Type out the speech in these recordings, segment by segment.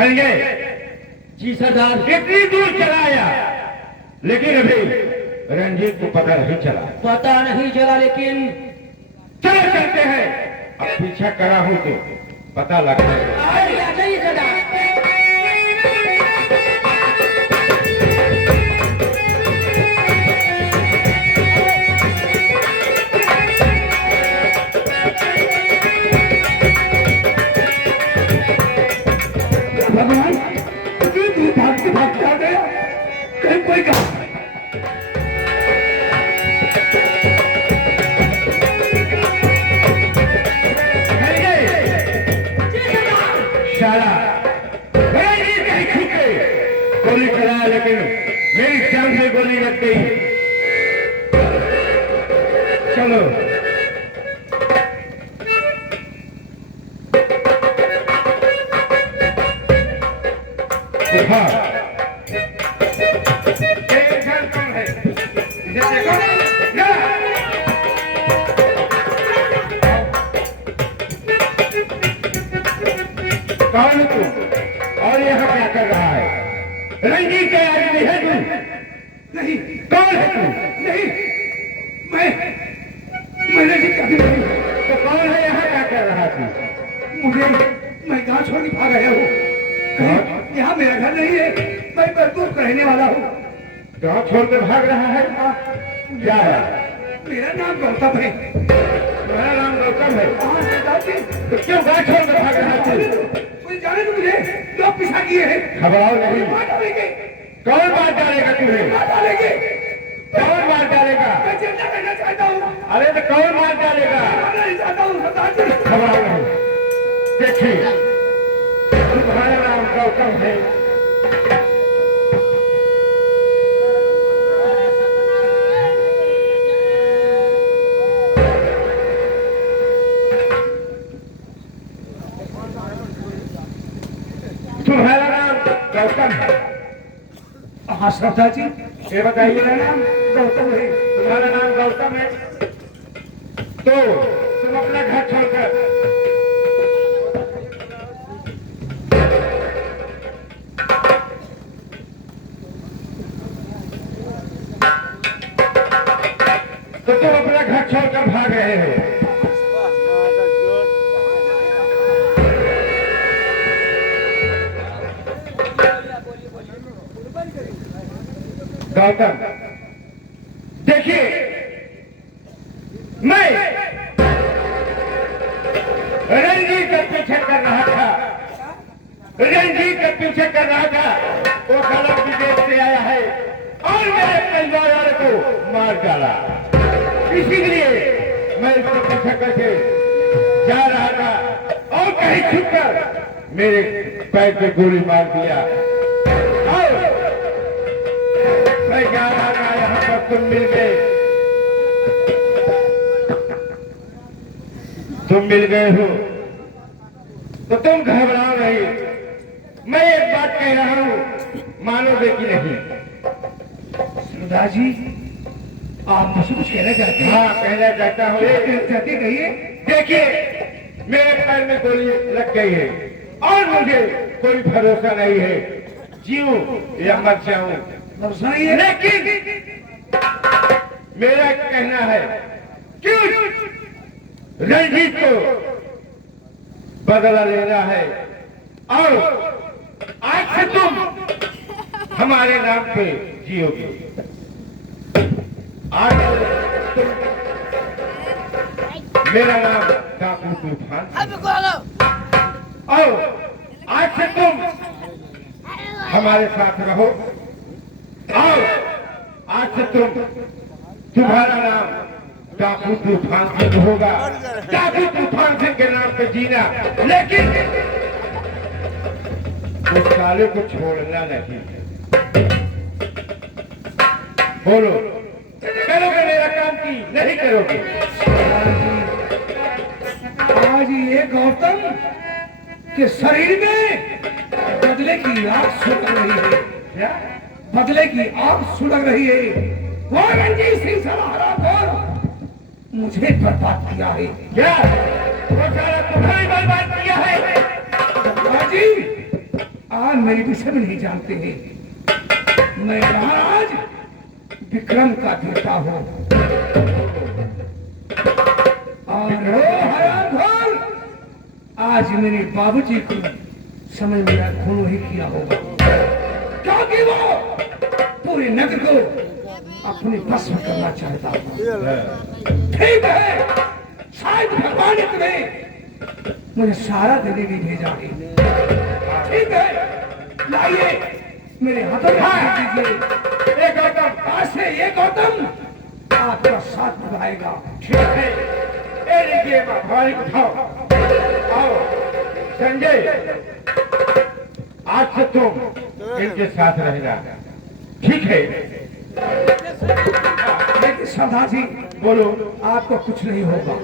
चल गए? जी सरदार। कितनी दूर चलाया, लेकिन अभी रंजीत को पता नहीं चला। पता नहीं चला, लेकिन चलो चलते हैं, अब पीछा करा हूं तो पता लग जाएगा। आ जाइए सरदार। भगवान, इतनी दूर भागते भागते आ गया, कहीं कोई कहा गोली चलाया, लेकिन मेरी जान में गोली लग गई। चलो देखा, एक जन कौन है? इधर देखो, या। कौन है तू और यहाँ क्या कर रहा है? रंजीत के आदमी है तू? नहीं। कौन है तू? नहीं, मैं रंजीत का आदमी नहीं। तो कौन है? यहाँ क्या कर रहा तू? मैं गांव छोड़ के भाग आया हूँ। यहाँ मेरा घर नहीं है, मैं बरदूर का रहने वाला हूँ। गांव छोड़ कर भाग रहा है? क्या है? मेरा नाम गौतम है। मेरा नाम गौतम है? तो क्यों गांव छोड़ कर भाग रहा है? जाने तो मुझे लोग पीछा किए हैं। घबराओ नहीं। मार डालेंगे। कौन मार डालेगा तुम्हें? मार डालेंगे। कौन मार डालेगा? मैं चिंता करना चाहता हूँ। अरे तो कौन मार डालेगा? मारना नहीं चाहता हूँ सरदार जी। घबराओ नहीं। देखिए, तुम्हारा नाम गौतम है। तुम्हारा नाम गौतम है? हाँ सरदार जी। ये बताइए, मेरा नाम गौतम है। तुम्हारा नाम गौतम है तो तुम अपना घर छोड़कर भाग रहे हो? गौतम, देखिए, मैं रंजीत का पीछे कर रहा था। रंजीत का पीछे कर रहा था, वो गलत विदेश से आया है और मेरे परिवार वाले को मार डाला। इसीलिए मैं इसको पीछे करके जा रहा था और कहीं छुपकर मेरे पैर पे गोली मार दिया। मैं जा रहा था, यहाँ पर तुम मिल गए। तुम मिल गए हो तो तुम घबराओ नहीं। मैं एक बात कह रहा हूँ, मानोगे कि नहीं? सरदार जी, आप मुझसे कुछ कहना चाहते हैं? हाँ, कहना चाहता हूँ। चाहते कहिए। देखिए, मेरे पैर में गोली लग गई है और मुझे कोई भरोसा नहीं है, जीऊं या मर जाऊं। भरोसा नहीं है, लेकिन मेरा कहना है, क्यों रंजीत को बदला लेना है और आज से तुम हमारे नाम पे जियोगे। आज तुम, मेरा नाम डाकू तूफान, और आज से तुम हमारे साथ रहो और आज से तुम्हारा नाम डाकू तूफान सिंह होगा। डाकू तूफान सिंह के नाम पे जीना, लेकिन उस साले को छोड़ना नहीं। बोलो, करोगे मेरा काम की नहीं करोगे? आज ये गौतम के शरीर में बदले की आग सुलग रही है। क्या बदले की आग सुलग रही है? वो रंजीत सिंह सलाहरा कौन मुझे बर्बाद किया है? क्या वो सारा तुम्हें बर्बाद किया है? जी, आप मेरे विषय में नहीं जानते हैं। मैं महाराज विक्रम का बेटा हूँ और हो हरामखोर, आज मेरे बाबूजी को समय मेरा खून ही किया होगा, क्योंकि वो पूरे नगर को अपने बस में करना चाहता था। ठीक है, शायद भगवान ने तुम्हें मुझे सारा देने भी भेजा है। ठीक है, लाइए मेरे हाथों में दीजिए। एक गौतम, आज से ये गौतम आपका साथ निभाएगा। ठीक है, ये लीजिए भवानी को उठाओ। आओ संजय, आज से तुम इनके साथ रहेगा, ठीक है? लेकिन सरदार जी, बोलो। आपको कुछ नहीं होगा,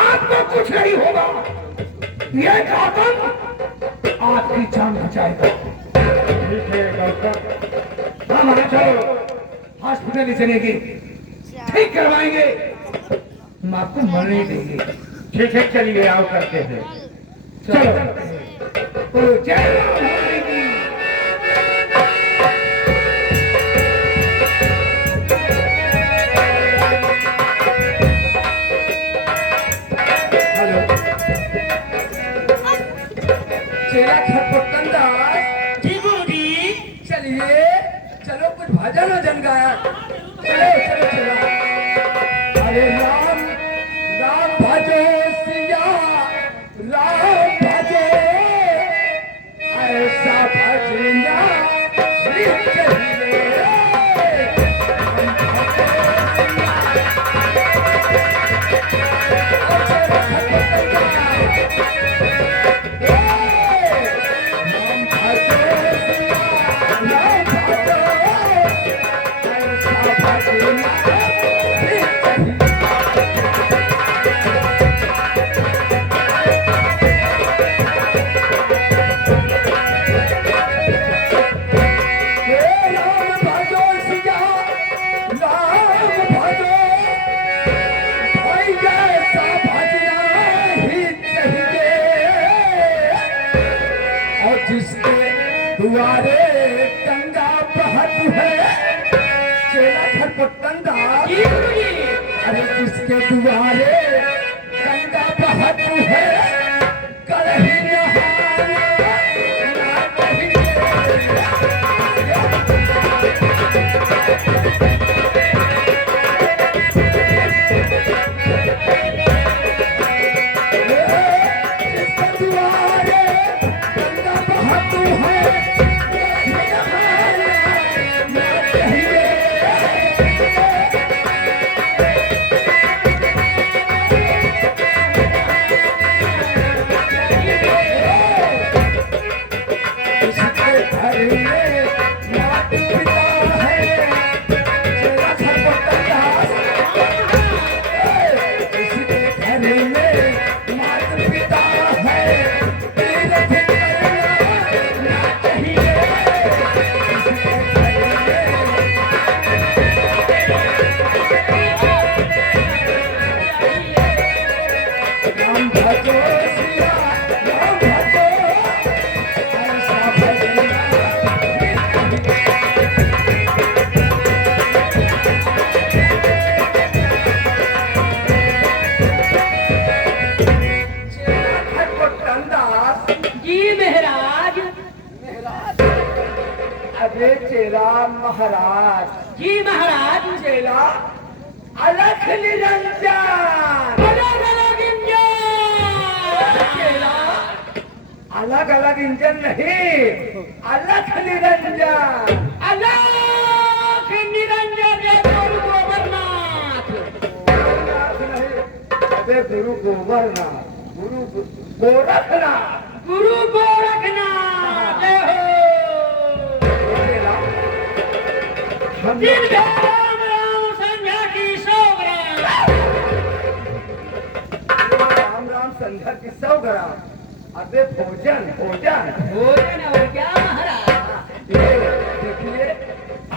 आपको कुछ नहीं होगा। ये गौतम आपकी जान बचाएगा। ठीक है गौतम, हमारे चलो हॉस्पिटल ले चलेंगे, ठीक करवाएंगे, हम आपको मरने देंगे। ठीक है, चलिए आओ करते हैं। चलो तो जय राम हमारी की। हेलो, चेला खरपतन दास जी गुरुजी। चलिए, चलो कुछ भजन वजन गाया। चलो चलो चलो। अरे राम राम भजो सिया राम भजो, ऐसा भजना लिख ले। दुआरे गंगा बहत है, चेला खरपतन दास। जी गुरुजी। अरे किसके दुआरे गंगा बहत है, कलही नहाना ना कहिए। किसके दुआरे गंगा बहत है, कलही नहाना ना कहिए। इसके घर में माता पिता है, चेला खरपतन दास। इसके घर में माता पिता है, तीरथ करना ना चाहिए। इसके घर में राम भजो सिया राम भजो, ऐसा भजना चेला खरपतन दास। जी महाराज। अरे चेला महाराज, जी महाराज। चेला अलख निरंजन। अलग अलग चेला अलग अलग इंजन नहीं, अलख निरंजन। अलग निरंजन गुरु गोवर्धनाथ। अबे गुरु गोवर्धनाथ, गुरु गोरखनाथ। गुरु गोरखनाथ। जय हो। चेला, हम दिन लोग राम राम संध्या की सौगंध। राम राम संध्या की सौगंध। अबे भोजन भोजन भोजन और क्या महाराज। ये देखिए,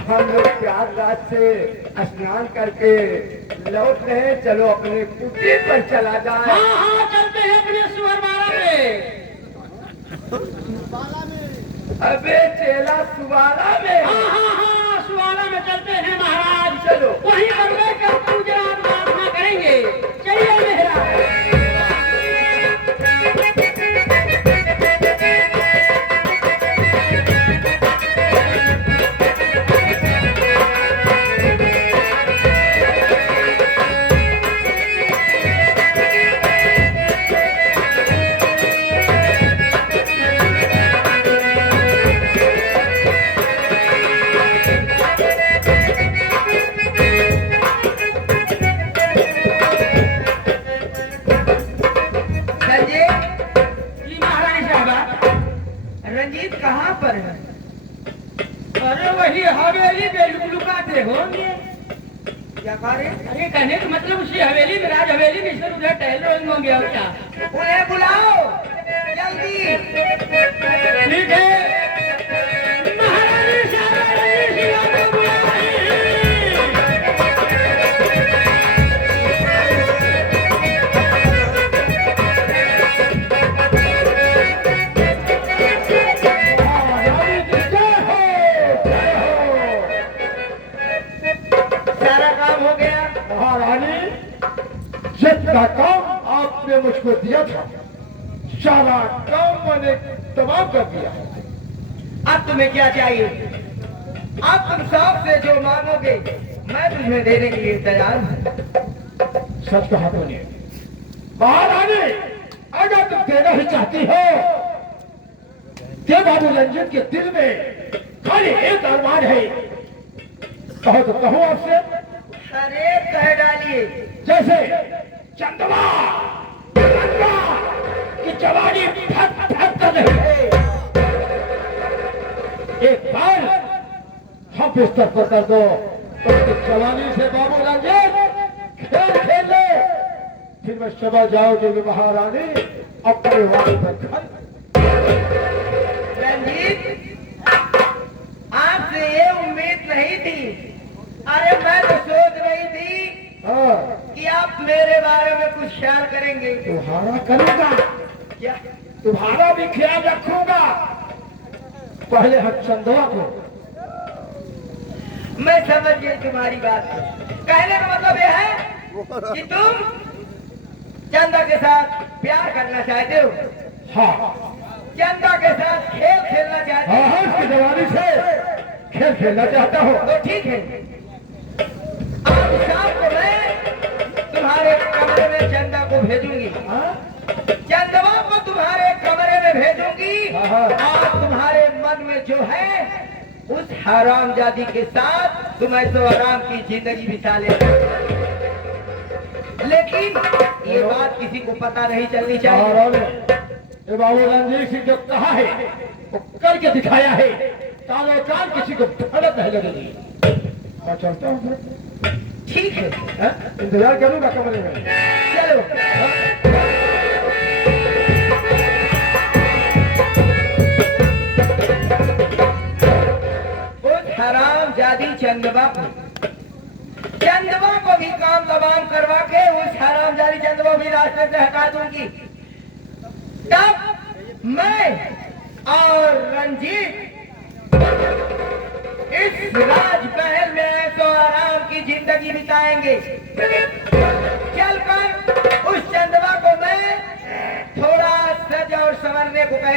हम लोग प्रयागराज से स्नान करके लौट रहे हैं, चलो अपने कुटी पर चला जाए। हाँ हाँ चलते हैं अपने सुअरमारा पे। अबे चेला सुबाला में। हाँ हाँ हाँ, सुवाला में चलते हैं महाराज। चलो। वहीं पर लेकर पूजा प्रार्थना करेंगे। चलिए मेहरा। जी महारानी साहबा। रंजीत कहाँ पर है? अरे वही हवेली पे लुकाते होंगे। क्या कार्य? अरे कहने का मतलब उसी हवेली में, राज हवेली में इधर उधर टहल रहे होंगे और क्या। उन्हें बुलाओ जल्दी। ठीक है महारानी साहबा, रंजीत सिंह को बुलाइए। सारा काम हो गया। महारानी, जितना काम आपने मुझको दिया था सारा काम मैंने तमाम कर दिया। अब तुम्हें क्या चाहिए? अब तुम सबसे जो मांगोगे मैं तुम्हें देने के लिए तैयार हूँ। सच कहा तूने। महारानी, अगर तुम देना ही चाहती हो बाबू रंजन के दिल में खाली एक अरमान है। कहो तो कहो आपसे। अरे कह डालिए। जैसे चंदवा चंदवा की जवानी फट फट कर रही है, एक बार हम बिस्तर पर कर दो तो उसकी जवानी से बाबू रंजन खेल खेल लो, फिर मैं समझ जाओगे महारानी अपने वाले पर घर। रंजीत, आपसे ये उम्मीद नहीं थी। अरे मैं तो सोच रही थी हाँ, कि आप मेरे बारे में कुछ ख्याल करेंगे। तुम्हारा करूंगा, क्या? तुम्हारा भी ख्याल रखूंगा। पहले हम चंदवा को। मैं समझ गई तुम्हारी बात को। कहने का मतलब यह है कि तुम चंदा के साथ प्यार करना चाहते हो, हाँ चंदा के साथ खेल खेलना चाहते हाँ हो। हाँ, उसकी जवानी से खेल खेलना चाहता हूँ। तो ठीक है, आज शाम को मैं तुम्हारे कमरे में चंदा को भेजूंगी। चंदवा को तुम्हारे कमरे में भेजूंगी हाँ। और तुम्हारे मन में जो है उस हरामजादी के साथ तुम ऐसो आराम की जिंदगी बिता ले। लेकिन ये बात किसी को पता नहीं चलनी चाहिए। महारानी, ये बाबू रणजीत सिंह जो कहा है वो करके दिखाया है। कालो काल किसी को भड़क नहीं लगेगी। मैं चलता हूँ फिर। ठीक है, हैं? इंतजार करूंगा कमरे में। चलो। उस हरामजादी चंदवा को भी काम तमाम करवा के उस हरामजादी चंदवा भी रास्ते से हटा दूंगी। तब मैं और रंजीत इस राजमहल में ऐसो आराम की जिंदगी बिताएंगे। चलकर उस चंदवा को मैं थोड़ा सज और संवरने को कह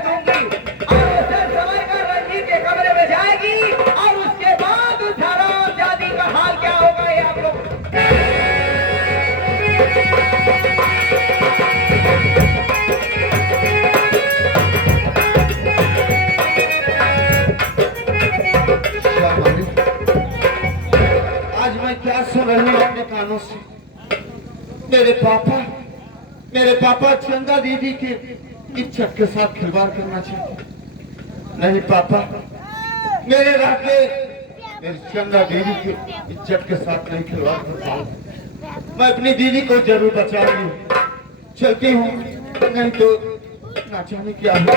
दूंगी और वो सज संवर कर रंजीत के कमरे में जाएगी और उसके बाद उस हरामजादी का हाल क्या होगा ये आप लोग। आज मैं क्या सुन रही हूँ अपने कानों से। मेरे पापा चंदा दीदी की इज्जत के साथ खिलवाड़ करना चाहते। नहीं पापा, मेरे राके मेरी चंदा दीदी की इज्जत के साथ नहीं खिलवाड़ करता। मैं अपनी दीदी को जरूर बचाऊंगी। चलती हूँ, नहीं तो ना जाने क्या हो।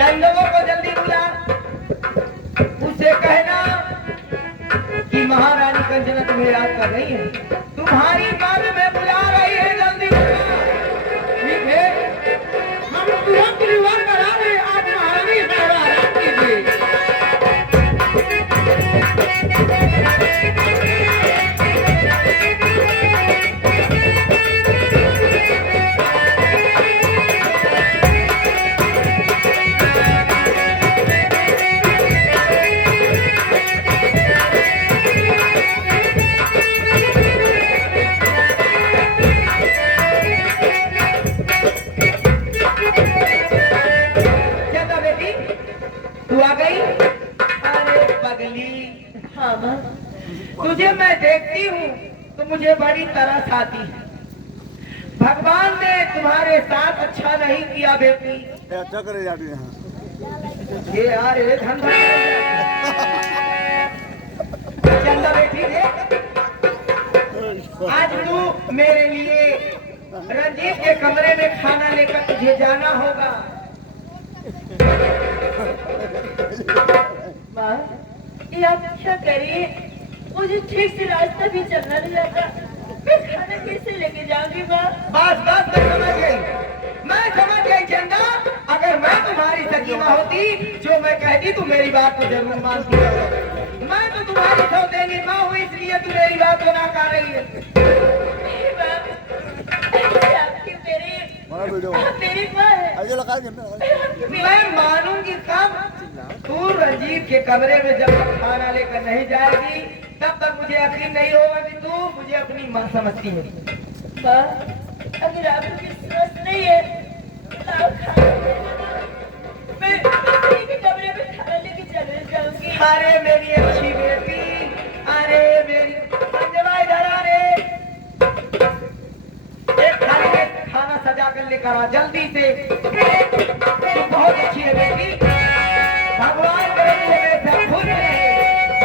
चंदवा को जल्दी बुला, उसे कि महारानी कंचना तुम्हें याद कर रही है, तुम्हारी बात में बुला रही है, जल्दी उठो। ठीक है, हम तुरंत परिवार करा रहे, आज महारानी साहब आराम कीजिए। हाँ माँ, तुझे मैं देखती हूँ तो मुझे बड़ी तरस आती है। भगवान ने तुम्हारे साथ अच्छा नहीं किया बेटी। अच्छा करे जाते हैं ये यार ये धंधा चंदा बेटी देख, आज तू मेरे लिए रंजीत के कमरे में खाना लेकर तुझे जाना होगा। माँ, ये आप क्या करिए, मुझे ठीक से रास्ता भी चलना नहीं आता, मैं खाना कैसे लेके जाऊंगी माँ? बस बस मैं समझ गई चंदा। अगर मैं तुम्हारी सगी माँ होती, जो मैं कहती तू मेरी बात को जरूर मानती। मैं तो तुम्हारी सौतेली माँ हूँ, इसलिए तू मेरी बात को ना कर रही है। नहीं माँ, ऐसे आपकी मेरी माँ है। मैं मानूंगी कब? तू रंजीत के कमरे में जब तक खाना लेकर नहीं जाएगी, तब तक मुझे यकीन नहीं होगा कि तू मुझे अपनी माँ समझती है। माँ, अगर आपको विश्वास नहीं है, तो आप खाना ले लेना। मैं किसी के कमरे में खाना लेके चले जाऊंगी। अरे मेरी अच्छी बेटी, अरे मेरी संजय इधर आ रे, एक थाली में खाना सजा कर लेकर आ जल्दी से। तू बहुत अच्छी है बेटी, भगवान करे तुम्हें सब खुश रहे।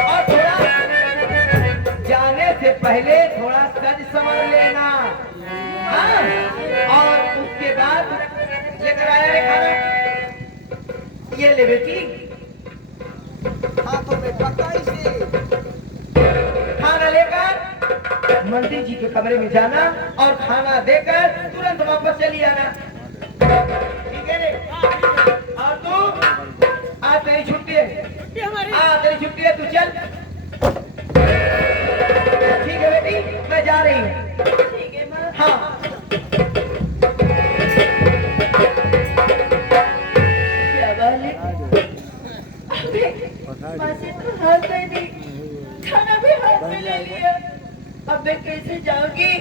और थोड़ा जाने से पहले थोड़ा सज संवर लेना, हाँ? और उसके बाद लेकर आया रे खाना, ये ले बेटी, हाथों में पकाई से खाना लेकर मंत्री जी के कमरे में जाना और खाना देकर तुरंत वापस चली आना, ठीक है रे? और तू आज तेरी छुट्टी है, तेरी छुट्टी है, तू चल। ठीक है बेटी, मैं जा रही हूँ। ठीक है माँ। हाँ क्या वाले, माँ से तो हाथ में दी, खाना भी हाथ में ले लिया, अब मैं कैसे जाऊंगी?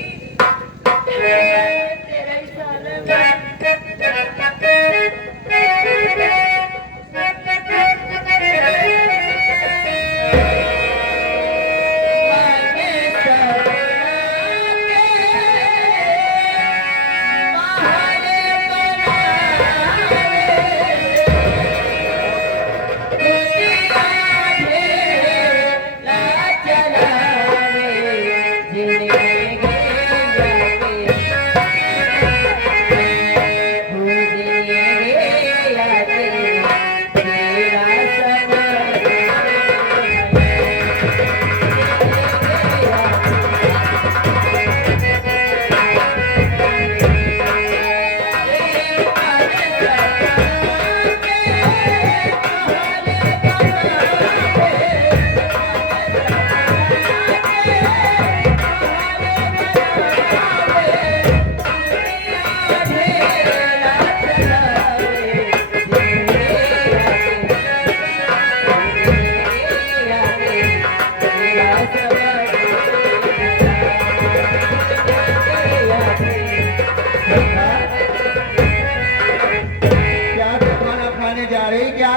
तेरा इशारा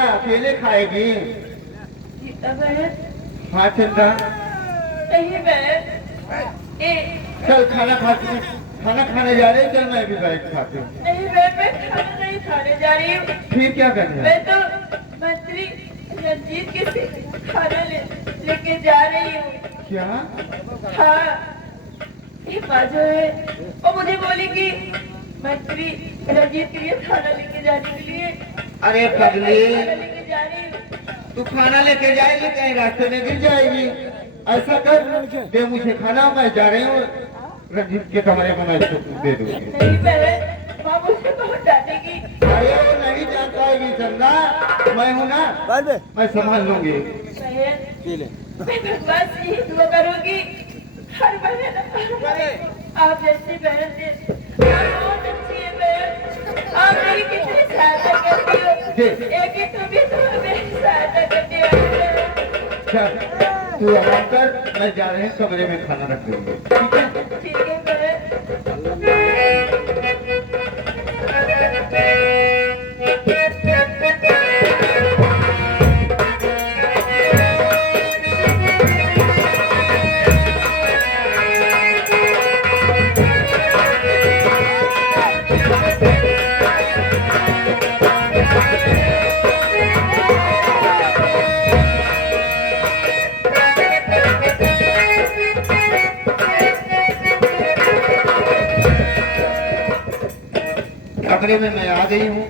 अकेले खाएगी? हाँ चंदा, नहीं बहन, चल खाना खाने जा रहे हैं, चल मैं भी बैठ खाते हूँ। नहीं बहन, मैं खाना नहीं खाने जा रही हूँ। फिर क्या करना है? मैं तो मंत्री रंजीत के खाना लेके जा रही हूँ। क्या? हाँ, ये माँ जो है वो मुझे बोली कि मंत्री रंजीत के लिए खाना लेके जाने के लिए। अरे पगली, खाना लेके जा रही हूँ। तू खाना लेके जाएगी, कहीं रास्ते में गिर जाएगी। ऐसा कर दे मुझे खाना, मैं जा रही हूँ रंजीत के कमरे में, मैं इसको दे दूंगी। नहीं बहन, माँ मुझे बहुत डांटेगी। अरे वो नहीं जान पाएगी चंदा, मैं हूँ ना, मैं संभाल लूंगी। बहन, मैं भगवान से ही दुआ करूंगी हर बहन आप जैसी बहन से, आप बहुत अच्छी है बहन, आप मेरी कितनी सहायता करती हो, एक ही तुम भी तो मेरी सहायता करती हो। चल तू आराम कर, मैं जा रहे हैं कमरे में खाना रख दूंगी, ठीक है? ठीक है बहन। कमरे में मैं आ गई हूँ,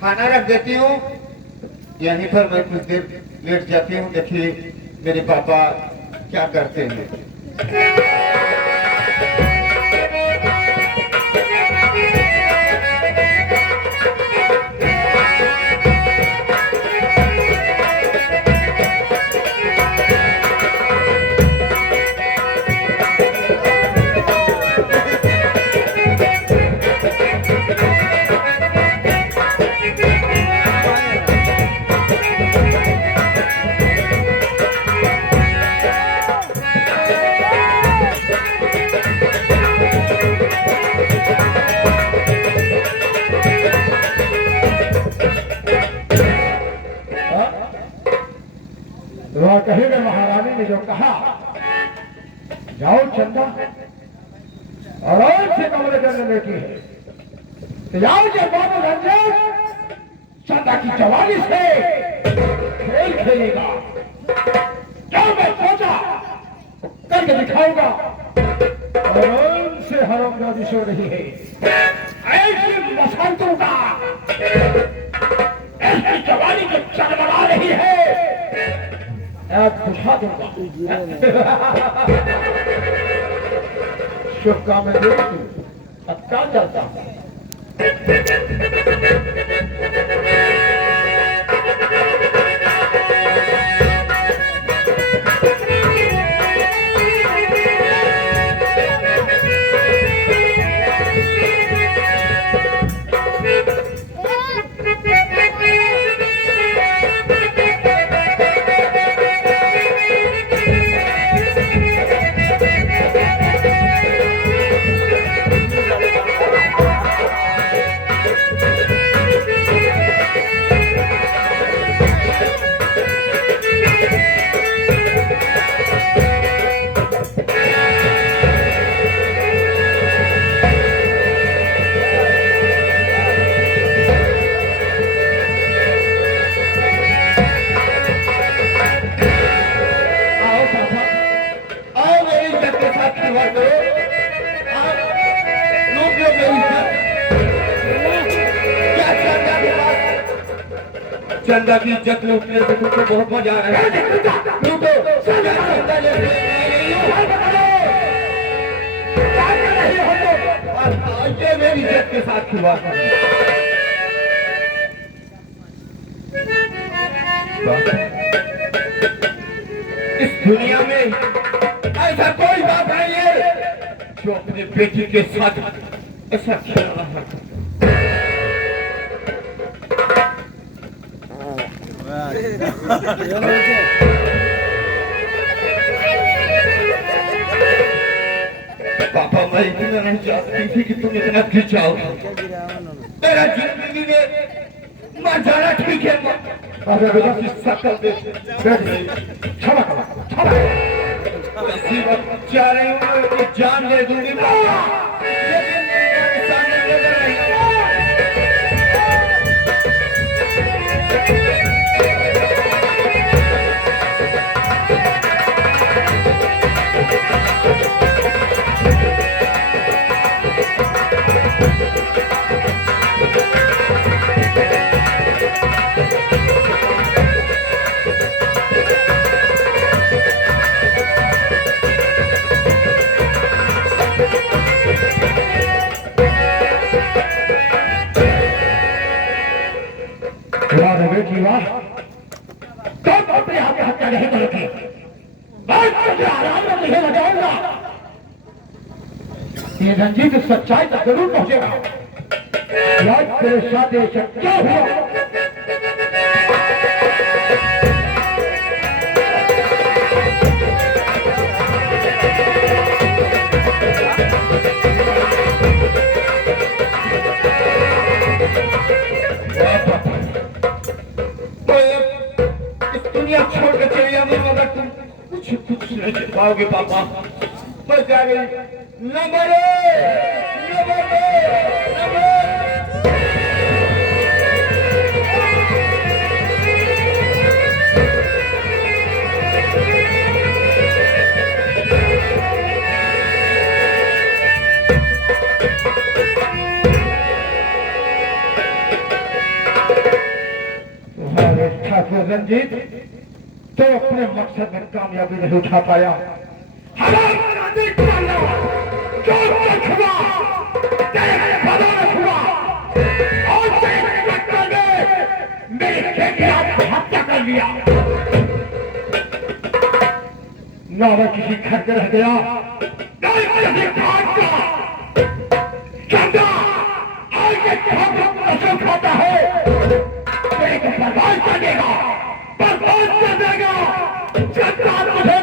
खाना रख देती हूँ, यहीं पर मैं कुछ देर लेट जाती हूँ, देखिए मेरे पापा क्या करते हैं। कहेगा महारानी ने जो कहा, जाओ चंदा आराम से कमरे के अंदर बैठी है, तो जाओ जब बाबू रंजन चंदा की जवानी से खेल खेलेगा, क्या मैं सोचा करके दिखाऊंगा। आराम से हरामजादी सो रही है, ऐसी बसंतों का ऐसी जवानी को चरमरा रही है, बुझा दूंगा। शुभ काम है, अब क्या चलता हूँ। चंदा की इज्जत लूटने से तुमको बहुत मजा आ रहा है। लूटो चंदा ये मेरी इज्जत के साथ खिलवाड़ कर रहे हैं। इस दुनिया में ऐसा कोई बात नहीं है जो अपने बेटी के साथ ऐसा खेल रहा है। पापा मैं इतना नहीं चाहती थी कि तुम इतना खिंचाओ। मेरा जिंदगी में मर जाना ठीक है, शकल क्षमा जा रही हूँ, जान ले दूंगी। हाथ में नहीं लगाऊंगा। ये रंजीत सच्चाई तक जरूर पहुंचेगा। आज तेरे साथ ये सब क्या हुआ? दुनिया छोड़ के चले जाओगे मगर तुम कुछ नहीं कर पाओगे पापा। बस जा गई न मरो न मरो न मरो। तुम्हारे ठाकुर रंजीत तो अपने मकसद में कामयाबी नहीं उठा पाया। हत्या कर लिया ना वो किसी घर के रह गया ना किसी खाट का। चंदा आज के खाना खाता है बर्बाद कर देगा, बर्बाद कर देगा। चंदा मुझे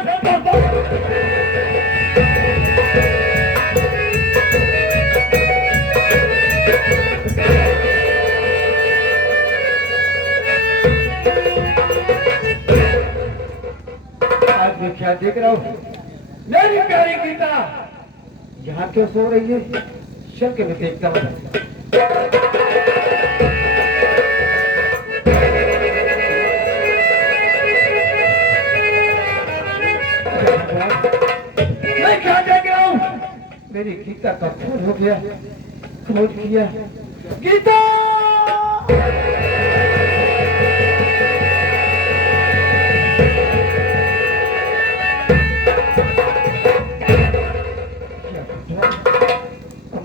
आज मैं क्या देख रहा हूँ? मेरी प्यारी गीता यहाँ क्यों सो रही है? चल के मैं देखता हूँ। मैं क्या देख रहा हूँ? मेरी गीता का खून हो गया, खोज किया। गीता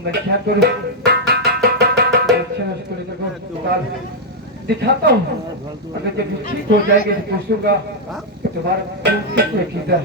मैं क्या करूं? दिखाता हूँ, अगर जब ठीक हो जाएगी तो पूछूंगा तुम्हारा खून किसने खींचा है।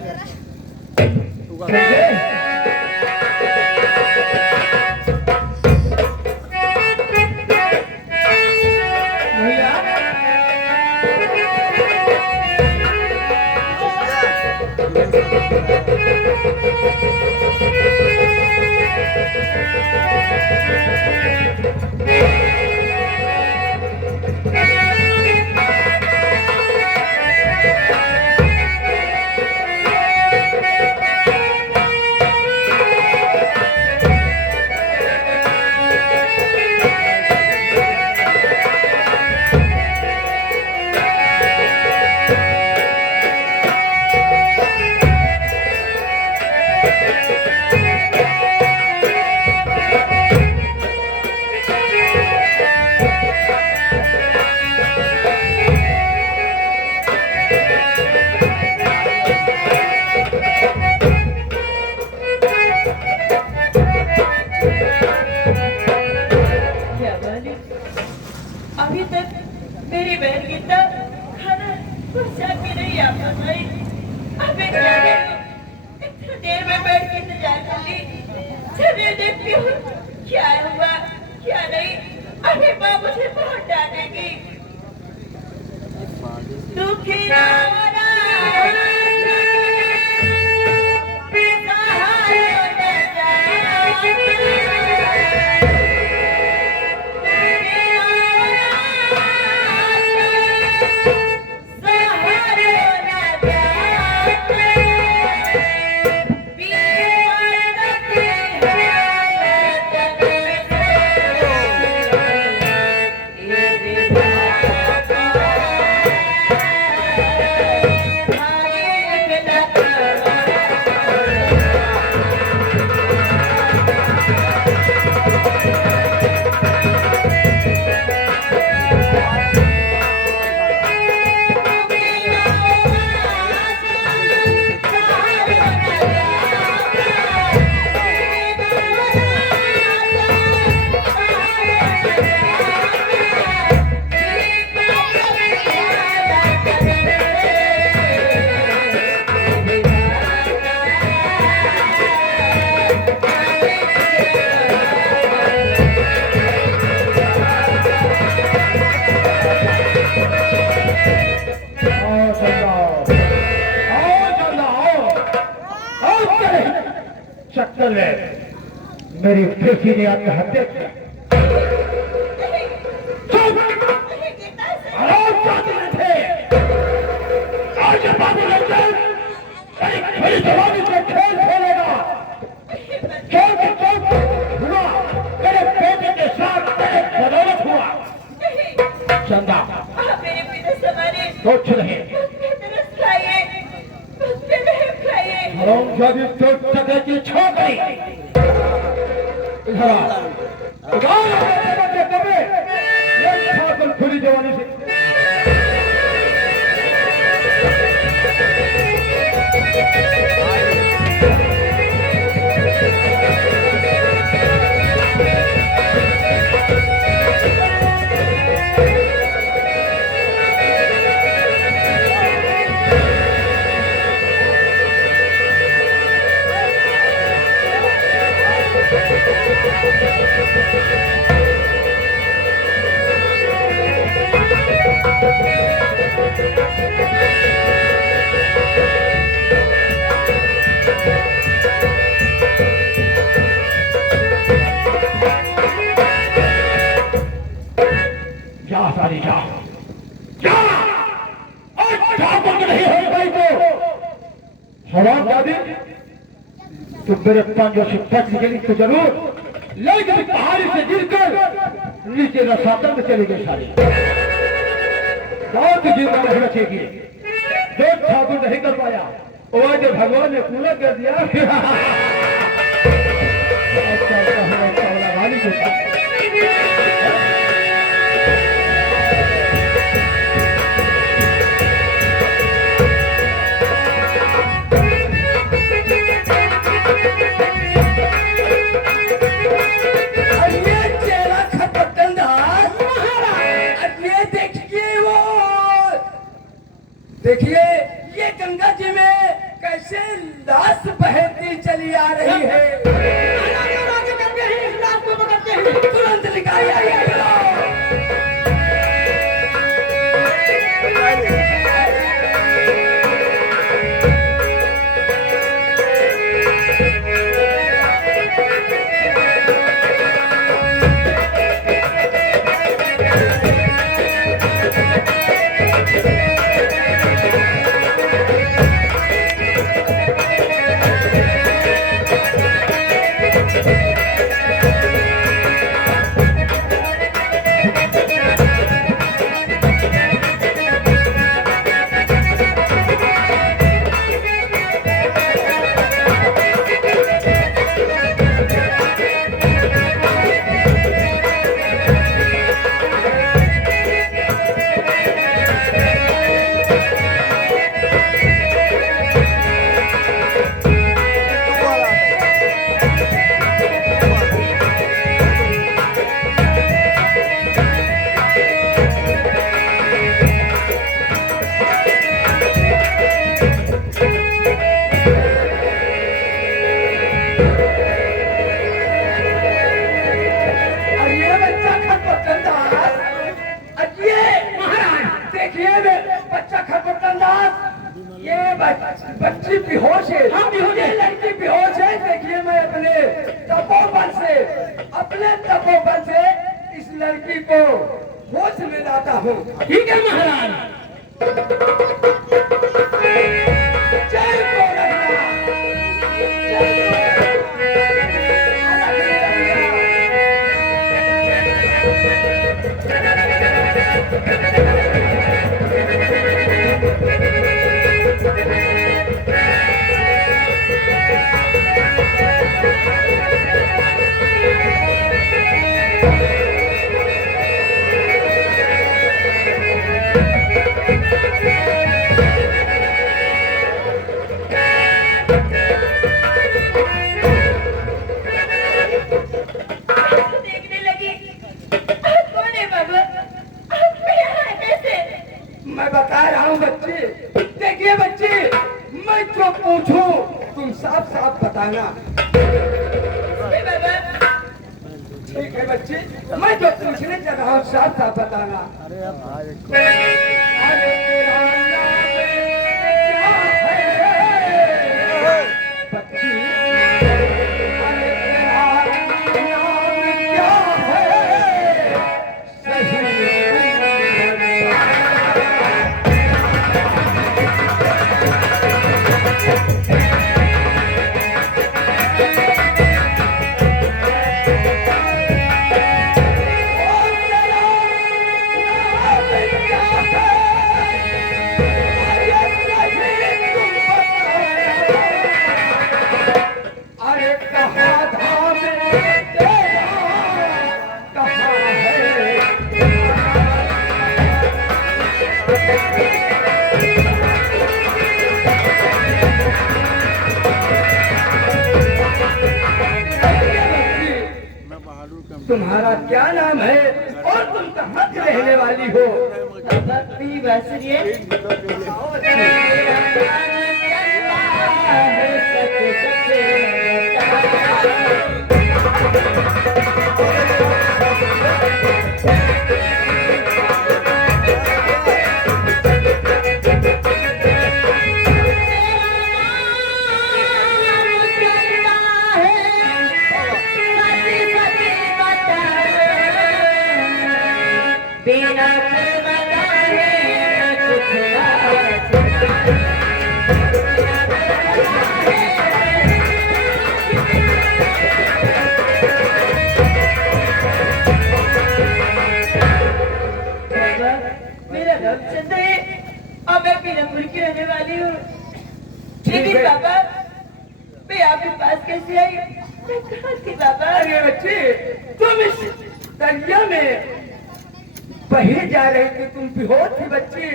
अभी तक मेरी बहन गीता खाना पहुंचा के नहीं आ पाई। अब मैं क्या करूं? इतनी देर में बैठ चले चक्कर में मेरी बेटी ने आत्महत्या किया। आराम चाहते थे आज बाबू रंजन मेरी जवानी से खेल खेलेगा। चौक हुआ मेरे बेटे के साथ तेरे बदौलत हुआ। चंदा आप मेरे पिता समाने सोच रहे तरस खाइए, उससे नहीं खाइए। हम जब चोट चके की छो गई इधर खुली जवानी से सारी जा नहीं हो भाई तो हवा दादी तुम मेरे पांचों से बच गई तो जरूर, लेकिन पहाड़ी से गिरकर नीचे रसातल में चली गई सारी। बहुत जीवन नहीं बचेगी जो ठाकुर नहीं कर पाया वो जो भगवान ने पूरा कर दिया। देखिए ये गंगा जी में कैसे लाश बहती चली आ रही है। तुरंत निकालिए। बच्ची बेहोश है। हाँ बेहोश है, लड़की बेहोश है। देखिए मैं अपने तपोबल से इस लड़की को होश में लाता हूँ। ठीक है महाराज। जय मैं बता रहा हूँ बच्चे। देखिए बच्चे, मैं जो पूछूं तुम साफ साफ बताना। ठीक है बच्चे, मैं जो पूछने चल रहा हूँ साफ साफ बताना। बच्ची तुम्हारा क्या नाम है और तुम कहाँ की रहने वाली हो? बाबा मेरी बात सुनिए। बिना मेरा नाम चंद्र है और मैं पीलापुर की रहने वाली हूँ। लेकिन बाबा मैं आपके पास कैसे आई? मैं कहाँ थी बाबा? अरे बच्चे, तुम इस दरिया में बहे जा रही थी, तुम बेहोश थी बच्ची।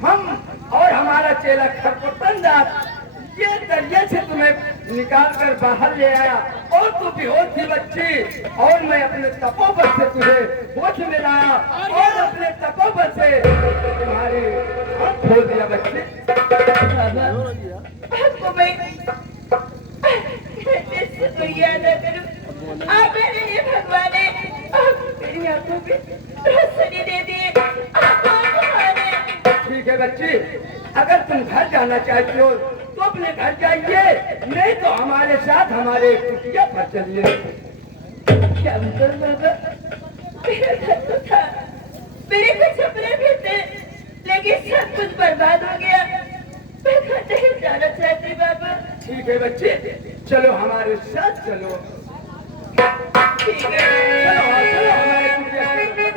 हम और हमारा चेला खरपतन दास ये दरिया से तुम्हें निकाल कर बाहर ले आया और तू बेहोश थी बच्ची। और मैं अपने तपोबल से तुझे होश में लाया और अपने तपोबल से तुम्हारी आँख खोल दिया बच्ची। बाबा आपको मैं कैसे दुनिया न करूं? आप मेरे लिए भगवान है। आप मेरी आंखों पे रोशनी दे दिए। आप भगवान है। ठीक है बच्ची, अगर तुम घर जाना चाहती हो तो अपने घर जाइए, नहीं तो हमारे साथ हमारे कुटिया पर चलिए। क्या करूं बाबा? मेरा घर तो था, मेरे कुछ सपने भी थे, लेकिन सब कुछ बर्बाद हो गया। मैं घर नहीं जाना चाहती बाबा। ठीक है बच्चे, चलो हमारे साथ चलो। ठीक है। चलो चलो हमारे कुटिया पर।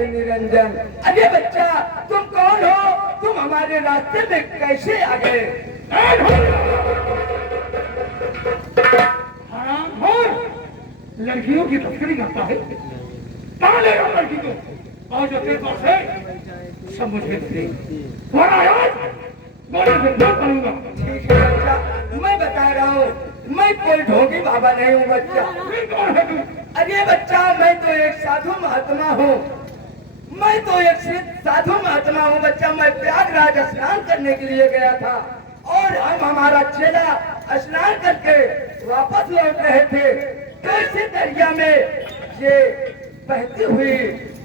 निरंजन, अरे बच्चा तुम कौन हो? तुम हमारे रास्ते में कैसे आ गए? लड़कियों की तस्करी करता है, कहाँ ले रहा लड़की को? और जो तेरे पास है सब मुझे दे, वरना बोले फिर ना करूंगा। ठीक है बच्चा, मैं बता रहा हूँ, मैं कोई ढोंगी बाबा नहीं हूँ बच्चा। फिर कौन है तू? अरे बच्चा, मैं तो एक साधु महात्मा हूँ। मैं तो एक साधु महात्मा हूँ बच्चा। मैं प्रयागराज स्नान करने के लिए गया था और हम हमारा चेला स्नान करके वापस लौट रहे थे, तो इसी दरिया में ये बहती हुई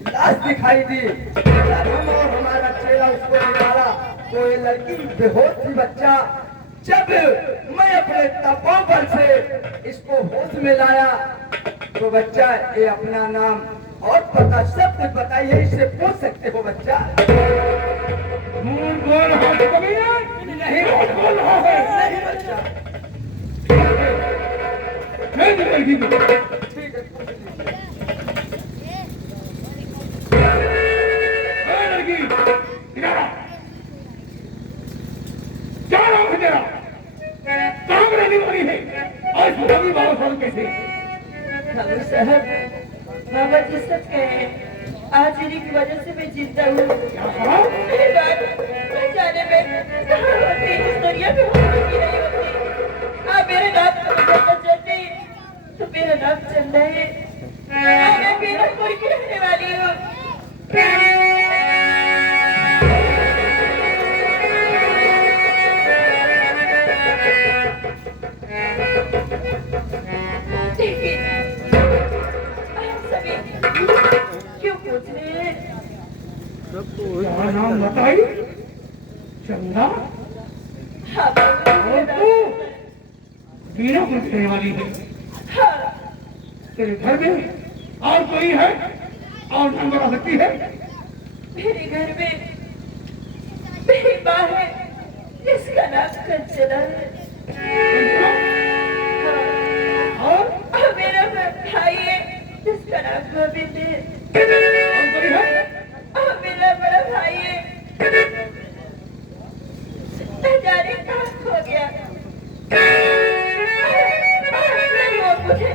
लाश दिखाई दी। जब हम और हमारा चेला उसको निकाला तो ये लड़की बेहोश थी बच्चा। जब मैं अपने तपोबल से इसको होश में लाया तो बच्चा ये अपना नाम और पता सब कुछ बताइए, इससे पूछ सकते हो बच्चा। झूठ बोल रहा है कभी नहीं, झूठ बोल रहा है नहीं बच्चा। मैं नहीं लड़की को। ठीक है, पूछ लीजिए। लड़की इधर क्या नाम है तेरा? कहाँ में रहने वाली है? आज होगी बाबा साहब कैसे? ठाकुर साहब, बाबा जी सच कहे, आज इन्हीं की वजह से मैं जिंदा हूँ। मेरी बात मैं जाने में कहाँ होती, इस दरिया में होती कि नहीं होती। चंदा हाँ और तू वीणा को कहने वाली है। हाँ तेरे घर में और कोई है और नाम बता सकती है? मेरे घर में मेरी माँ है जिसका नाम कंचना है। और मेरा भाई है जिसका नाम गोविंद है। और कोई है? और मेरा बड़ा भाई है जाने कहाँ खो गया। वो मुझे